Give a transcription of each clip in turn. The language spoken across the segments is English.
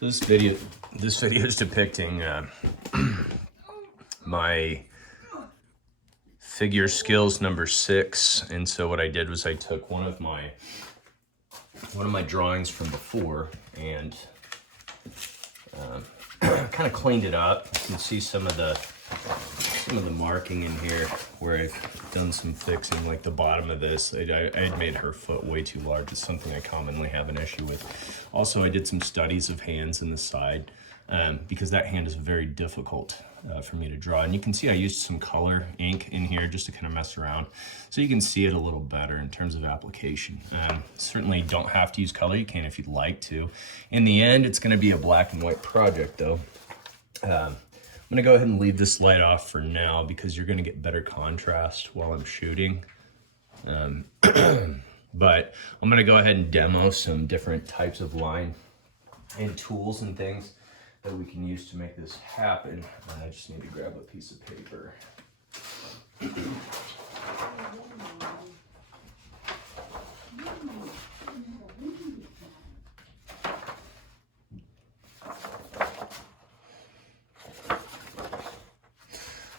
So this video is depicting my figure skills number 6. And so what I did was I took one of my drawings from before and kind of cleaned it up. You can see some of the marking in here where I've done some fixing, like the bottom of this. I had made her foot way too large. It's something I commonly have an issue with. Also, I did some studies of hands in the side because that hand is very difficult for me to draw. And you can see I used some color ink in here just to kind of mess around so you can see it a little better in terms of application. Certainly don't have to use color. You can if you'd like to. In the end, it's going to be a black and white project though. I'm gonna go ahead and leave this light off for now because you're gonna get better contrast while I'm shooting. But I'm gonna go ahead and demo some different types of line and tools and things that we can use to make this happen. I just need to grab a piece of paper.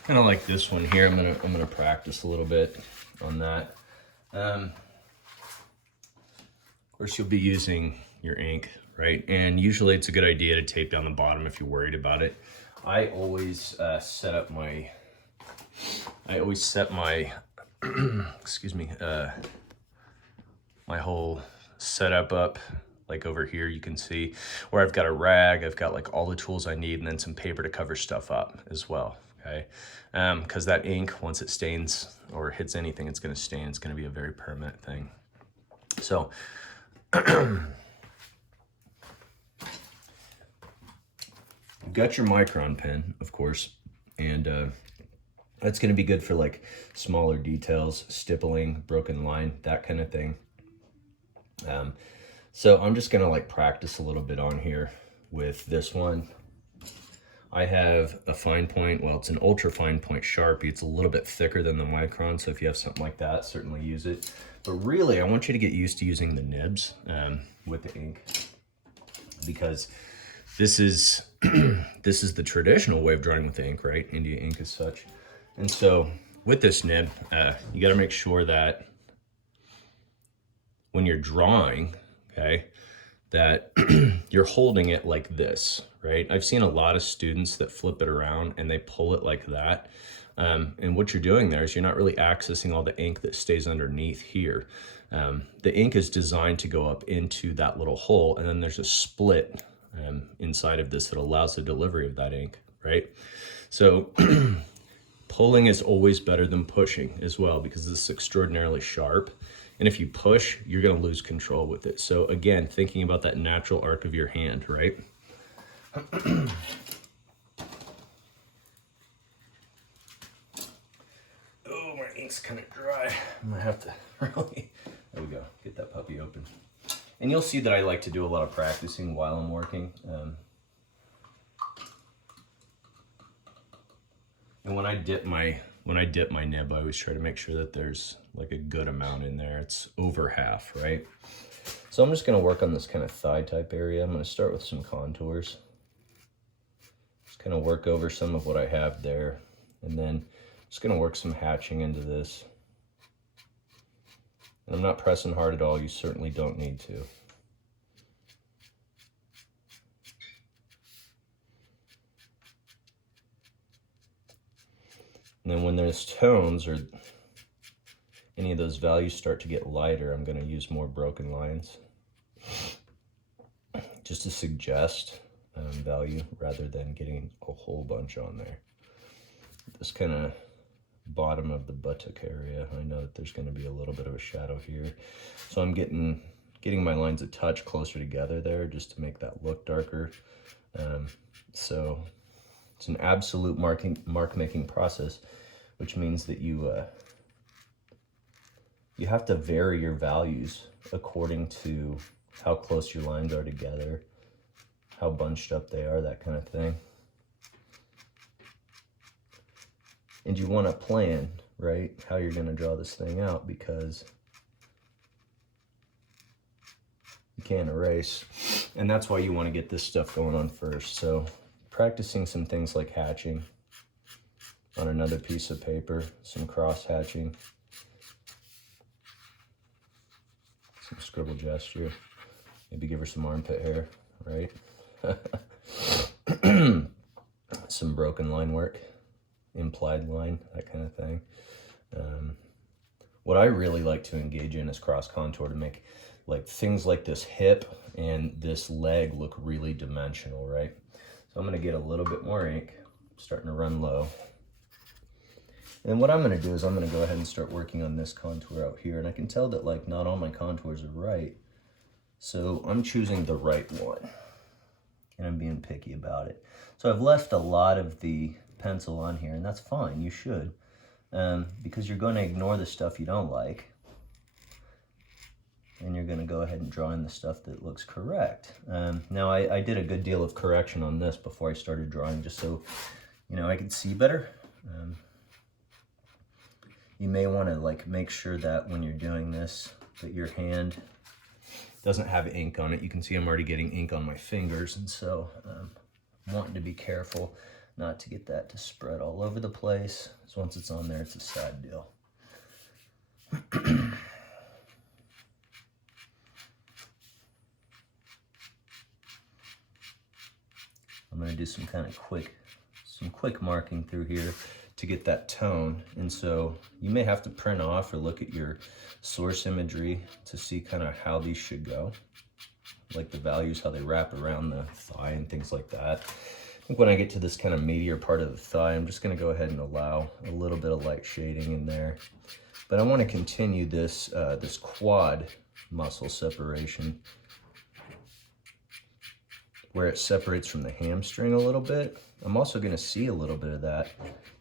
Kind of like this one here. I'm gonna practice a little bit on that. Of course, you'll be using your ink, right? And usually it's a good idea to tape down the bottom if you're worried about it. I always set my excuse me, my whole setup up like over here. You can see where I've got a rag, I've got like all the tools I need, and then some paper to cover stuff up as well. Okay, because that ink, once it stains or hits anything, it's going to stain. It's going to be a very permanent thing. So you've got your micron pen, of course, and that's going to be good for like smaller details, stippling, broken line, that kind of thing. So I'm just going to like practice a little bit on here with this one. I have a fine point, well, it's an ultra fine point Sharpie. It's a little bit thicker than the micron, so if you have something like that, certainly use it. But really, I want you to get used to using the nibs with the ink, because this is this is the traditional way of drawing with the ink, right? India ink as such. And so with this nib, you got to make sure that when you're drawing, okay, that you're holding it like this, right? I've seen a lot of students that flip it around and they pull it like that. And what you're doing there is you're not really accessing all the ink that stays underneath here. The ink is designed to go up into that little hole, and then there's a split inside of this that allows the delivery of that ink, right? So pulling is always better than pushing as well, because this is extraordinarily sharp. And if you push, you're gonna lose control with it. So again, thinking about that natural arc of your hand, right? Oh, my ink's kind of dry. I'm gonna have to really, there we go, get that puppy open. And you'll see that I like to do a lot of practicing while I'm working. And when I dip my nib, I always try to make sure that there's like a good amount in there. It's over half, right? So I'm just gonna work on this kind of thigh type area. I'm gonna start with some contours. Just kind of work over some of what I have there. And then just gonna work some hatching into this. And I'm not pressing hard at all. You certainly don't need to. And then when those tones or any of those values start to get lighter, I'm going to use more broken lines just to suggest value rather than getting a whole bunch on there. This kind of bottom of the buttock area, I know that there's going to be a little bit of a shadow here. So I'm getting my lines a touch closer together there just to make that look darker. So it's an absolute mark making process, which means that you have to vary your values according to how close your lines are together, how bunched up they are, that kind of thing. And you want to plan, right, how you're going to draw this thing out, because you can't erase. And that's why you want to get this stuff going on first. So practicing some things like hatching on another piece of paper, some cross hatching, some scribble gesture, maybe give her some armpit hair, right? Some broken line work, implied line, that kind of thing. What I really like to engage in is cross contour to make like things like this hip and this leg look really dimensional, right? So I'm gonna get a little bit more ink, starting to run low. And what I'm gonna do is I'm gonna go ahead and start working on this contour out here. And I can tell that like not all my contours are right. So I'm choosing the right one. And I'm being picky about it. So I've left a lot of the pencil on here, and that's fine, you should. Because you're gonna ignore the stuff you don't like. And you're gonna go ahead and draw in the stuff that looks correct. Now I did a good deal of correction on this before I started drawing, just so I could see better. You may wanna like make sure that when you're doing this, that your hand doesn't have ink on it. You can see I'm already getting ink on my fingers, and so I'm wanting to be careful not to get that to spread all over the place. So once it's on there, it's a sad deal. I'm going to do some quick marking through here to get that tone. And so you may have to print off or look at your source imagery to see kind of how these should go, like the values, how they wrap around the thigh and things like that. I think when I get to this kind of meatier part of the thigh, I'm just going to go ahead and allow a little bit of light shading in there. But I want to continue this this quad muscle separation, where it separates from the hamstring a little bit. I'm also going to see a little bit of that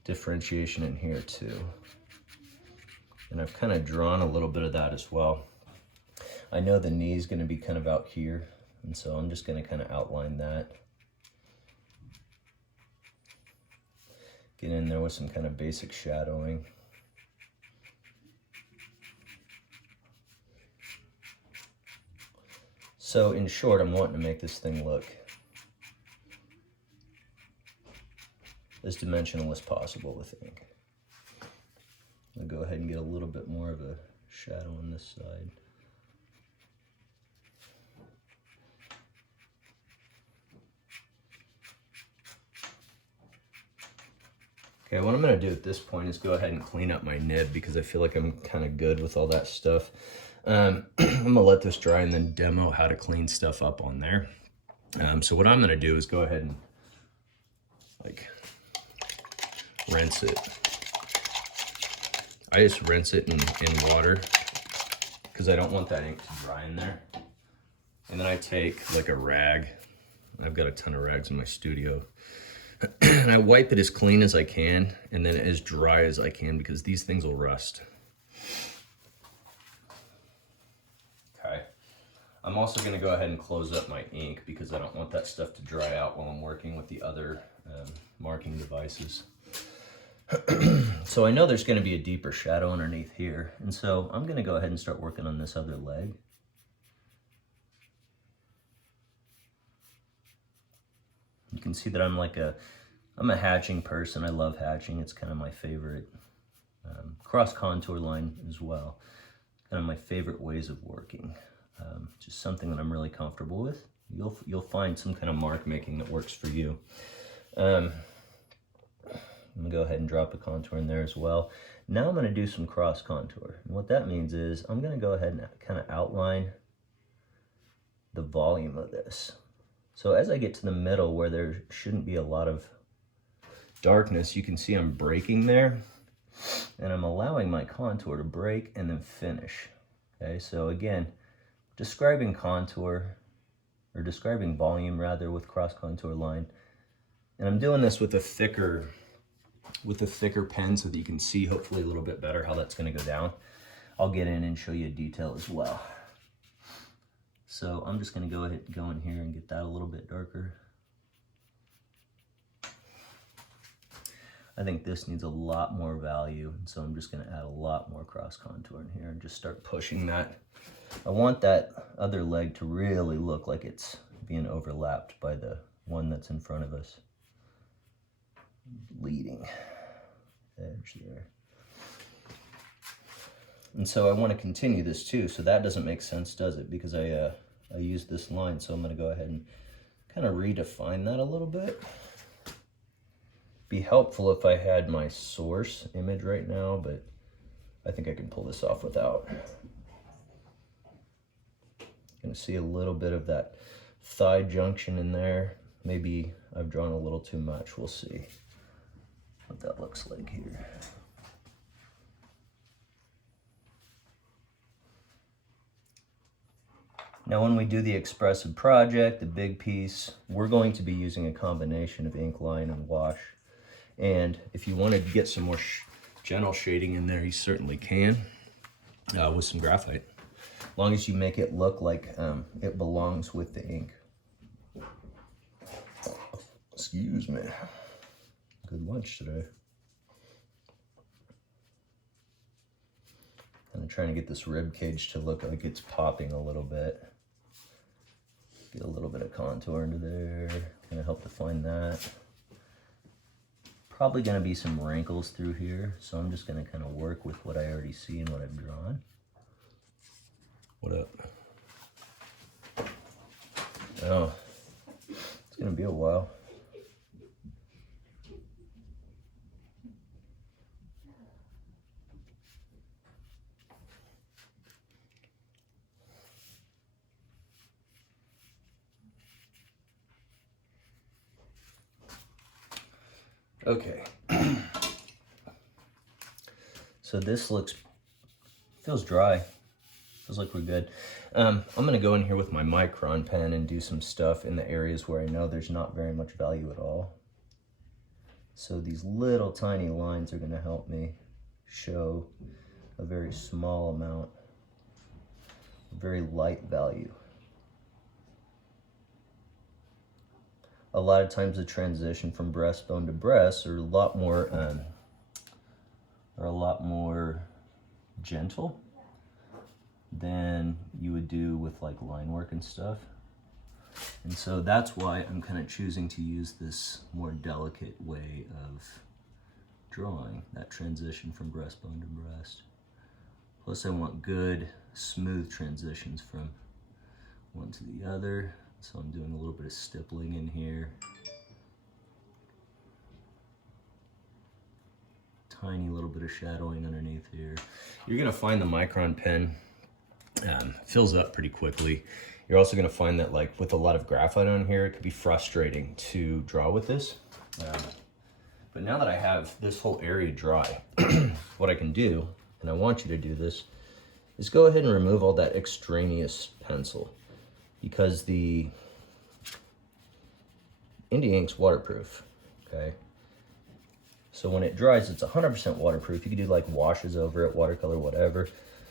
differentiation in here too. And I've kind of drawn a little bit of that as well. I know the knee is going to be kind of out here, and so I'm just going to kind of outline that. Get in there with some kind of basic shadowing. So in short, I'm wanting to make this thing look as dimensional as possible with ink. I'll go ahead and get a little bit more of a shadow on this side. Okay, what I'm going to do at this point is go ahead and clean up my nib because I feel like I'm kind of good with all that stuff. I'm going to let this dry and then demo how to clean stuff up on there. So what I'm going to do is go ahead and like rinse it. I just rinse it in water because I don't want that ink to dry in there. And then I take like a rag. I've got a ton of rags in my studio. And I wipe it as clean as I can and then as dry as I can because these things will rust. Okay. I'm also going to go ahead and close up my ink because I don't want that stuff to dry out while I'm working with the other marking devices. So I know there's going to be a deeper shadow underneath here, and so I'm going to go ahead and start working on this other leg. You can see that I'm a hatching person. I love hatching. It's kind of my favorite cross contour line as well. Kind of my favorite ways of working. Just something that I'm really comfortable with. You'll find some kind of mark making that works for you. I'm gonna go ahead and drop a contour in there as well. Now I'm gonna do some cross contour. And what that means is I'm gonna go ahead and kind of outline the volume of this. So as I get to the middle where there shouldn't be a lot of darkness, you can see I'm breaking there. And I'm allowing my contour to break and then finish. Okay, so again, describing contour, or describing volume rather, with cross contour line. And I'm doing this with a thicker pen so that you can see hopefully a little bit better how that's going to go down. I'll get in and show you a detail as well. So I'm just going to go ahead and go in here and get that a little bit darker. I think this needs a lot more value, so I'm just gonna add a lot more cross contour in here and just start pushing that. I want that other leg to really look like it's being overlapped by the one that's in front of us. Leading edge there. And so I want to continue this too, so that doesn't make sense, does it? Because I used this line, so I'm going to go ahead and kind of redefine that a little bit. Be helpful if I had my source image right now, but I think I can pull this off without. Going to see a little bit of that thigh junction in there. Maybe I've drawn a little too much. We'll see what that looks like here. Now when we do the expressive project, the big piece, we're going to be using a combination of ink line and wash. And if you want to get some more gentle shading in there, you certainly can with some graphite. As long as you make it look like it belongs with the ink. Excuse me. Good lunch today. I'm trying to get this rib cage to look like it's popping a little bit. Get a little bit of contour into there. Gonna help define that. Probably gonna be some wrinkles through here, so I'm just gonna kind of work with what I already see and what I've drawn. What up? Oh, it's gonna be a while. Okay. So this feels dry. Feels like we're good. I'm gonna go in here with my Micron pen and do some stuff in the areas where I know there's not very much value at all. So these little tiny lines are gonna help me show a very small amount, very light value. A lot of times the transition from breastbone to breast are a lot more gentle than you would do with like line work and stuff. And so that's why I'm kind of choosing to use this more delicate way of drawing that transition from breastbone to breast. Plus I want good, smooth transitions from one to the other. So I'm doing a little bit of stippling in here. Tiny little bit of shadowing underneath here. You're gonna find the Micron pen fills up pretty quickly. You're also gonna find that like with a lot of graphite on here, it could be frustrating to draw with this. But now that I have this whole area dry, what I can do, and I want you to do this, is go ahead and remove all that extraneous pencil. Because the India ink's waterproof, okay? So when it dries, it's 100% waterproof. You can do like washes over it, watercolor, whatever.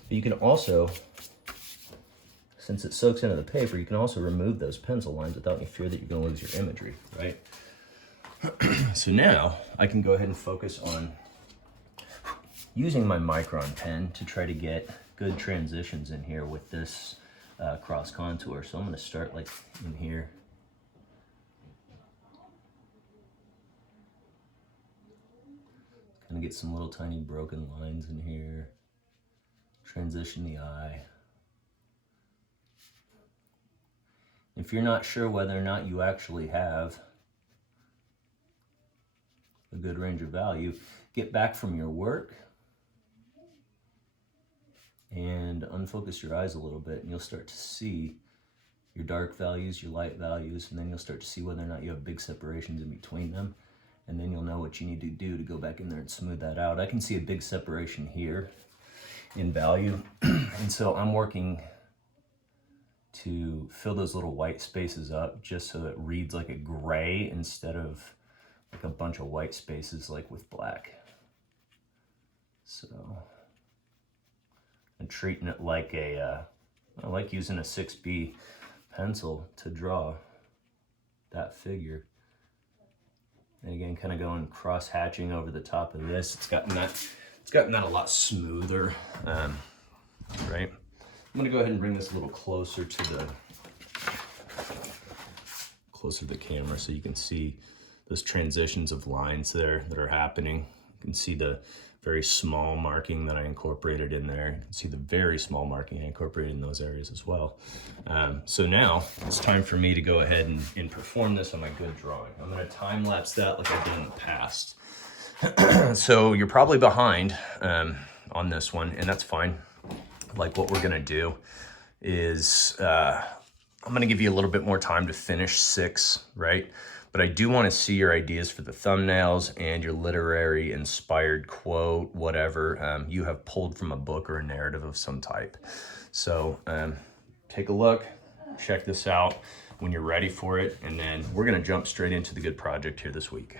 But you can also, since it soaks into the paper, you can also remove those pencil lines without any fear that you're gonna lose your imagery, right? So now I can go ahead and focus on using my Micron pen to try to get good transitions in here with this cross contour. So I'm going to start like in here. Kind of get some little tiny broken lines in here. Transition the eye. If you're not sure whether or not you actually have a good range of value, get back from your work and unfocus your eyes a little bit, and you'll start to see your dark values, your light values, and then you'll start to see whether or not you have big separations in between them, and then you'll know what you need to do to go back in there and smooth that out. I can see a big separation here in value, and so I'm working to fill those little white spaces up just so it reads like a gray instead of like a bunch of white spaces like with black. So and treating it like I like using a 6B pencil to draw that figure. And again, kind of going cross hatching over the top of this. It's gotten that a lot smoother, right? I'm gonna go ahead and bring this a little closer to the camera so you can see those transitions of lines there that are happening. You can see the very small marking that I incorporated in there. You can see the very small marking I incorporated in those areas as well. So now it's time for me to go ahead and perform this on my good drawing. I'm gonna time lapse that like I've done in the past. So you're probably behind on this one, and that's fine. Like what we're gonna do is I'm gonna give you a little bit more time to finish 6, right? But I do wanna see your ideas for the thumbnails and your literary inspired quote, whatever you have pulled from a book or a narrative of some type. So take a look, check this out when you're ready for it, and then we're gonna jump straight into the good project here this week.